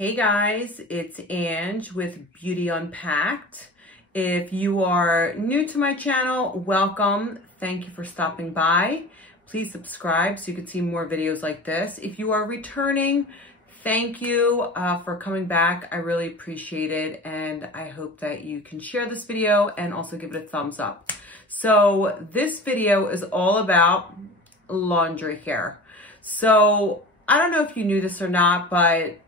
Hey guys, it's Ange with Beauty Unpacked. If you are new to my channel, welcome. Thank you for stopping by. Please subscribe so you can see more videos like this. If you are returning, thank you for coming back. I really appreciate it, and I hope that you can share this video and also give it a thumbs up. So this video is all about laundry care. So I don't know if you knew this or not, but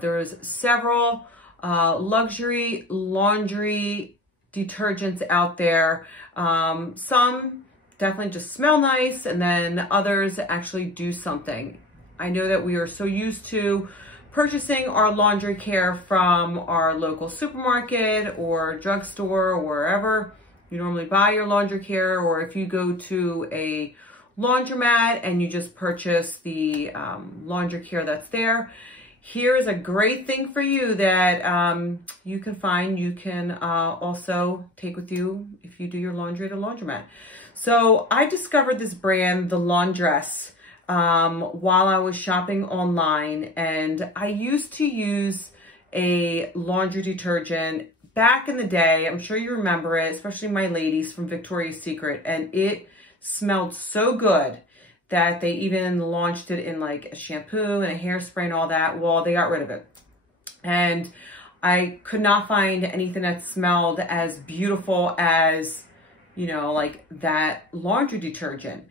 there's several luxury laundry detergents out there. Some definitely just smell nice, and then others actually do something. I know that we are so used to purchasing our laundry care from our local supermarket or drugstore or wherever you normally buy your laundry care, or if you go to a laundromat and you just purchase the laundry care that's there. Here's a great thing for you that you can also take with you if you do your laundry at a laundromat. So I discovered this brand, the Laundress, while I was shopping online, and I used to use a laundry detergent back in the day. I'm sure you remember it, especially my ladies, from Victoria's Secret, and it smelled so good that they even launched it in like a shampoo and a hairspray and all that. Well, they got rid of it. And I could not find anything that smelled as beautiful as, you know, like that laundry detergent.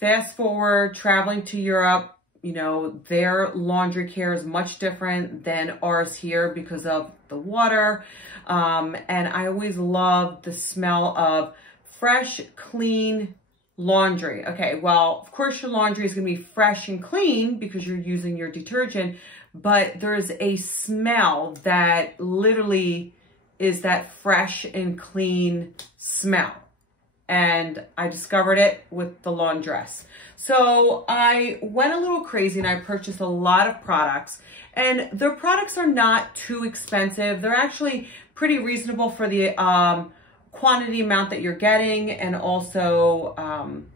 Fast forward, traveling to Europe, you know, their laundry care is much different than ours here because of the water. And I always loved the smell of fresh, clean laundry. Okay, well, of course your laundry is going to be fresh and clean because you're using your detergent, but there's a smell that literally is that fresh and clean smell. And I discovered it with the Laundress. So I went a little crazy and I purchased a lot of products, and their products are not too expensive. They're actually pretty reasonable for the quantity amount that you're getting, and also,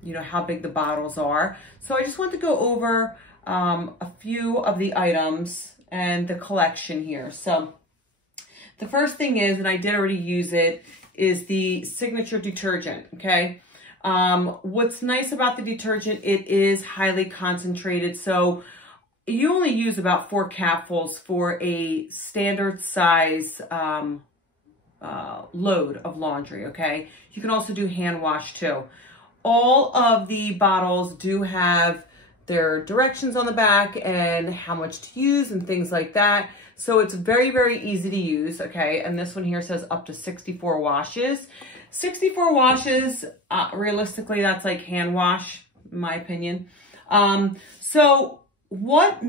you know, how big the bottles are. So I just want to go over a few of the items and the collection here. So the first thing is, and I did already use it, is the signature detergent, okay? What's nice about the detergent, it is highly concentrated. So you only use about 4 capsules for a standard size load of laundry, okay? You can also do hand wash too. All of the bottles do have their directions on the back and how much to use and things like that. So it's very, very easy to use, okay? And this one here says up to 64 washes. 64 washes, realistically, that's like hand wash, in my opinion. So what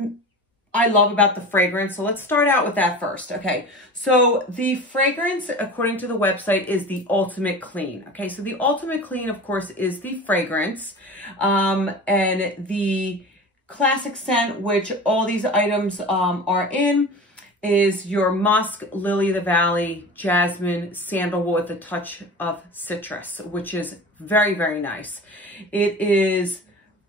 I love about the fragrance. So let's start out with that first. Okay. So the fragrance, according to the website, is the Ultimate Clean. Okay. So the Ultimate Clean, of course, is the fragrance. And the classic scent, which all these items are in, is your musk, lily of the valley, jasmine, sandalwood with a touch of citrus, which is very, very nice. It is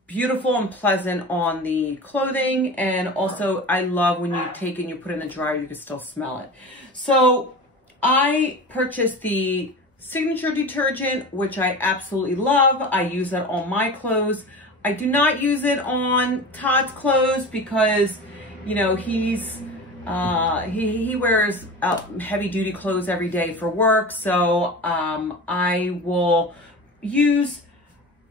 beautiful and pleasant on the clothing, and also I love when you take it and you put it in the dryer, you can still smell it. So I purchased the signature detergent, which I absolutely love. I use that on my clothes. I do not use it on Todd's clothes because, you know, he wears heavy duty clothes every day for work. So I will use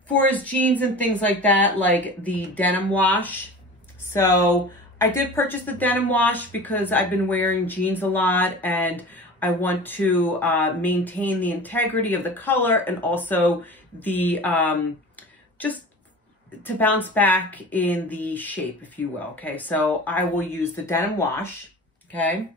for his jeans and things like that, like the denim wash. So I did purchase the denim wash because I've been wearing jeans a lot, and I want to maintain the integrity of the color and also the, just to bounce back in the shape, if you will. Okay, so I will use the denim wash, okay?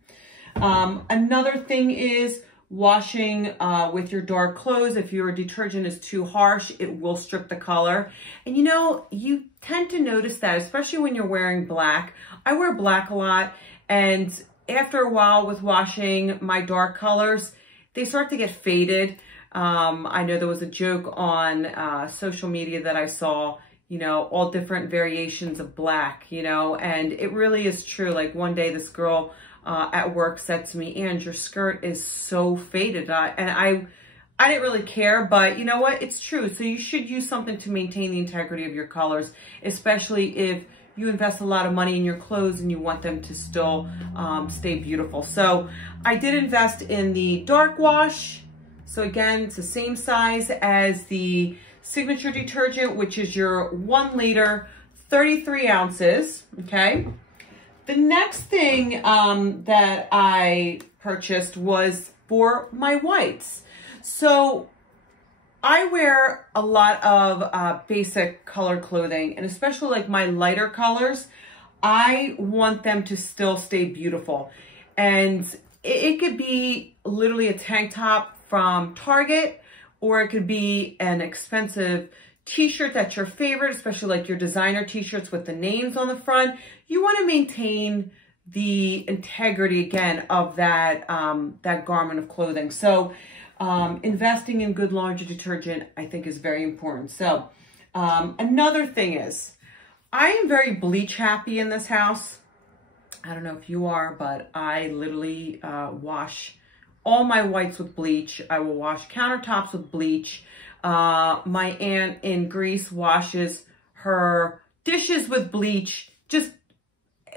Another thing is washing with your dark clothes. If your detergent is too harsh, it will strip the color. And you know, you tend to notice that, especially when you're wearing black. I wear black a lot, and after a while with washing my dark colors, they start to get faded. I know there was a joke on social media that I saw, you know, all different variations of black, you know, and it really is true. Like one day this girl at work said to me, "And your skirt is so faded." And I didn't really care, but you know what? It's true. So you should use something to maintain the integrity of your colors, especially if you invest a lot of money in your clothes and you want them to still stay beautiful. So I did invest in the dark wash. So again, it's the same size as the Signature detergent, which is your 1 liter, 33 ounces, okay? The next thing that I purchased was for my whites. So I wear a lot of basic colored clothing, and especially like my lighter colors, I want them to still stay beautiful. And it could be literally a tank top from Target, or it could be an expensive t-shirt that's your favorite, especially like your designer t-shirts with the names on the front. You want to maintain the integrity again of that, that garment of clothing. So investing in good laundry detergent, I think, is very important. So another thing is, I am very bleach happy in this house. I don't know if you are, but I literally wash all my whites with bleach. I will wash countertops with bleach. My aunt in Greece washes her dishes with bleach, just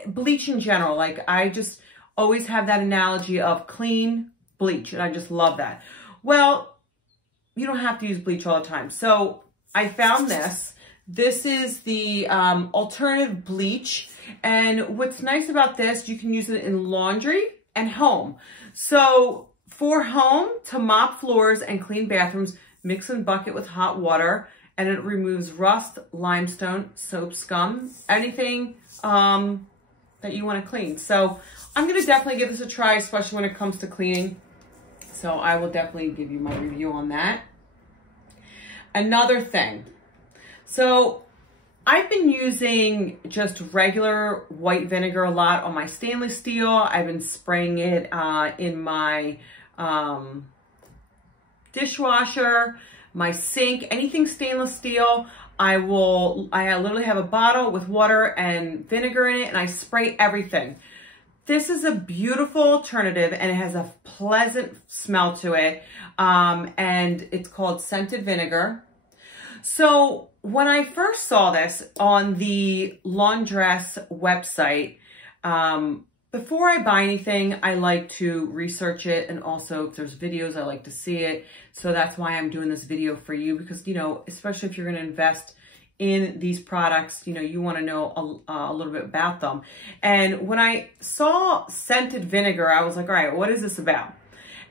bleach in general. Like, I just always have that analogy of clean bleach, and I just love that. Well, you don't have to use bleach all the time. So I found this. This is the alternative bleach. And what's nice about this, you can use it in laundry and home. So for home, to mop floors and clean bathrooms, mix in bucket with hot water, and it removes rust, limestone, soap scum, anything that you want to clean. So I'm going to definitely give this a try, especially when it comes to cleaning. So I will definitely give you my review on that. Another thing. So I've been using just regular white vinegar a lot on my stainless steel. I've been spraying it in my dishwasher, my sink, anything stainless steel. I literally have a bottle with water and vinegar in it, and I spray everything. This is a beautiful alternative, and it has a pleasant smell to it, and it's called scented vinegar. So when I first saw this on the Laundress website, before I buy anything, I like to research it, and also if there's videos, I like to see it. So that's why I'm doing this video for you, because, you know, especially if you're going to invest in these products, you know, you want to know a little bit about them. And when I saw scented vinegar, I was like, all right, what is this about?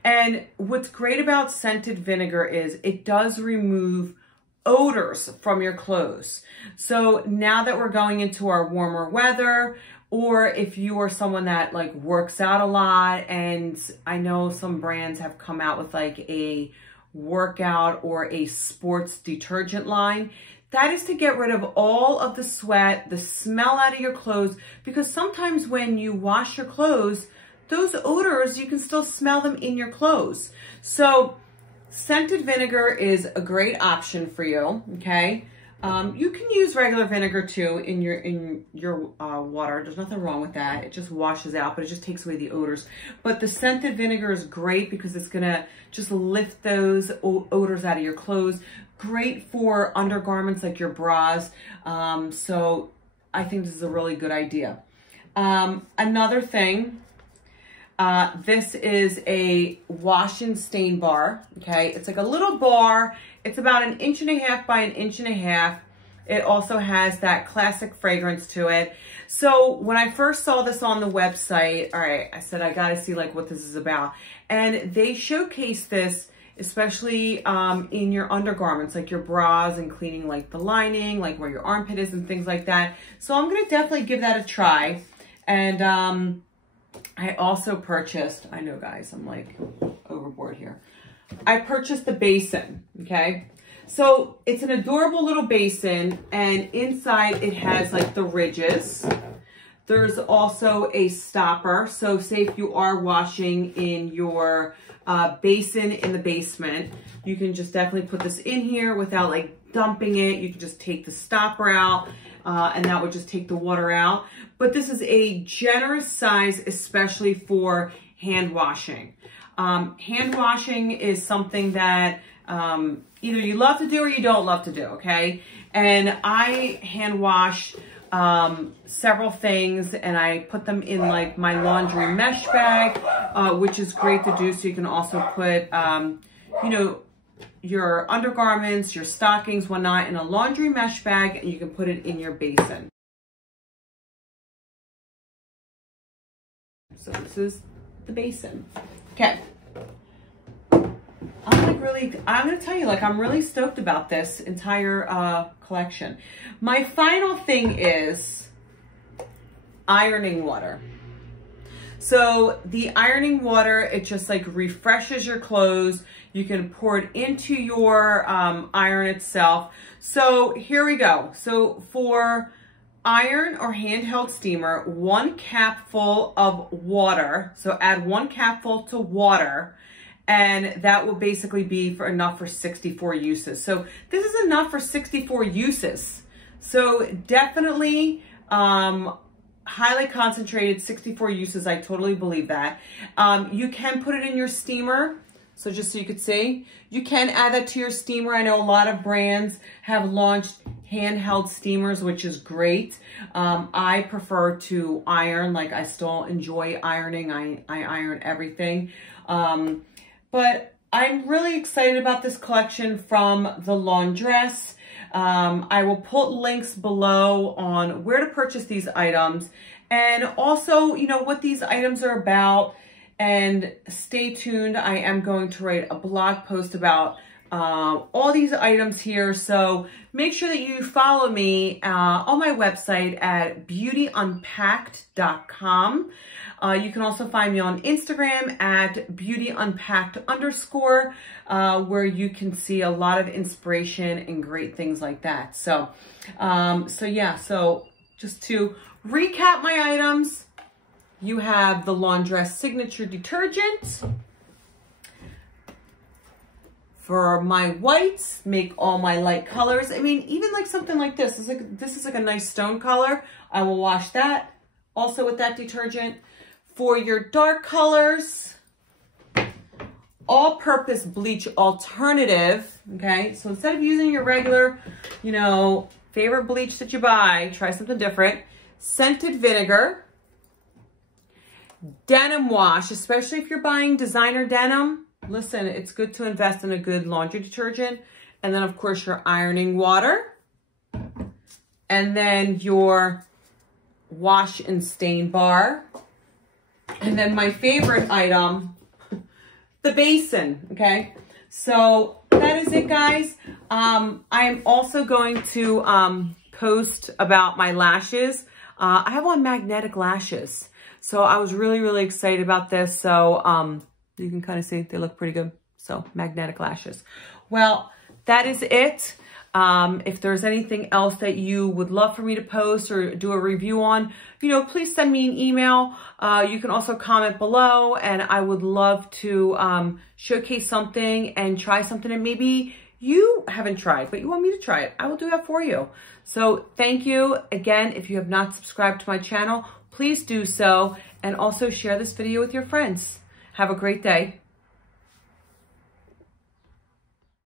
And what's great about scented vinegar is it does remove odors from your clothes. So now that we're going into our warmer weather, or if you are someone that like works out a lot, and I know some brands have come out with like a workout or a sports detergent line, that is to get rid of all of the sweat, the smell out of your clothes, because sometimes when you wash your clothes, those odors, you can still smell them in your clothes. So scented vinegar is a great option for you, okay? You can use regular vinegar too in your water. There's nothing wrong with that. It just washes out, but it just takes away the odors. But the scented vinegar is great because it's gonna just lift those odors out of your clothes. Great for undergarments like your bras. So I think this is a really good idea. Another thing, this is a wash and stain bar, okay? It's like a little bar. It's about 1.5 inches by 1.5 inches. It also has that classic fragrance to it. So when I first saw this on the website, all right, I said, I gotta see like what this is about. And they showcase this, especially in your undergarments, like your bras and cleaning like the lining, like where your armpit is and things like that. So I'm gonna definitely give that a try. And I also purchased, I know guys, I'm like overboard here. I purchased the basin, okay? So it's an adorable little basin, and inside it has like the ridges. There's also a stopper. So say if you are washing in your basin in the basement, you can just definitely put this in here without like dumping it. You can just take the stopper out. and that would just take the water out. But this is a generous size, especially for hand washing. Hand washing is something that either you love to do or you don't love to do, okay? And I hand wash several things, and I put them in like my laundry mesh bag, which is great to do. So you can also put, you know, your undergarments, your stockings, whatnot, in a laundry mesh bag, and you can put it in your basin. So this is the basin. Okay. I'm gonna tell you, like, I'm really stoked about this entire collection. My final thing is ironing water. So the ironing water, it just like refreshes your clothes. You can pour it into your iron itself. So here we go. So for iron or handheld steamer, 1 capful of water. So add 1 capful to water, and that will basically be enough for 64 uses. So this is enough for 64 uses. So definitely highly concentrated, 64 uses. I totally believe that. You can put it in your steamer. So just so you could see, you can add that to your steamer. I know a lot of brands have launched handheld steamers, which is great. I prefer to iron, like I still enjoy ironing. I iron everything. But I'm really excited about this collection from the Laundress. I will put links below on where to purchase these items, and also, you know, what these items are about. And stay tuned. I am going to write a blog post about all these items here. So make sure that you follow me on my website at beautyunpacked.com. You can also find me on Instagram at beautyunpacked_, where you can see a lot of inspiration and great things like that. So, yeah, so just to recap my items, you have the Laundress Signature Detergent. For my whites, make all my light colors. I mean, even like something like this. This is like a nice stone color. I will wash that also with that detergent. For your dark colors, all-purpose bleach alternative, okay? So instead of using your regular, you know, favorite bleach that you buy, try something different. Scented vinegar. Denim wash, especially if you're buying designer denim. Listen, it's good to invest in a good laundry detergent. And then, of course, your ironing water. And then your wash and stain bar. And then my favorite item, the basin, okay? So that is it, guys. I am also going to post about my lashes. I have on magnetic lashes. So I was really, really excited about this. So you can kind of see they look pretty good. So magnetic lashes. Well, that is it. If there's anything else that you would love for me to post or do a review on, you know, please send me an email. You can also comment below, and I would love to showcase something and try something that maybe you haven't tried, but you want me to try it. I will do that for you. So thank you. Again, if you have not subscribed to my channel, please do so, and also share this video with your friends. Have a great day.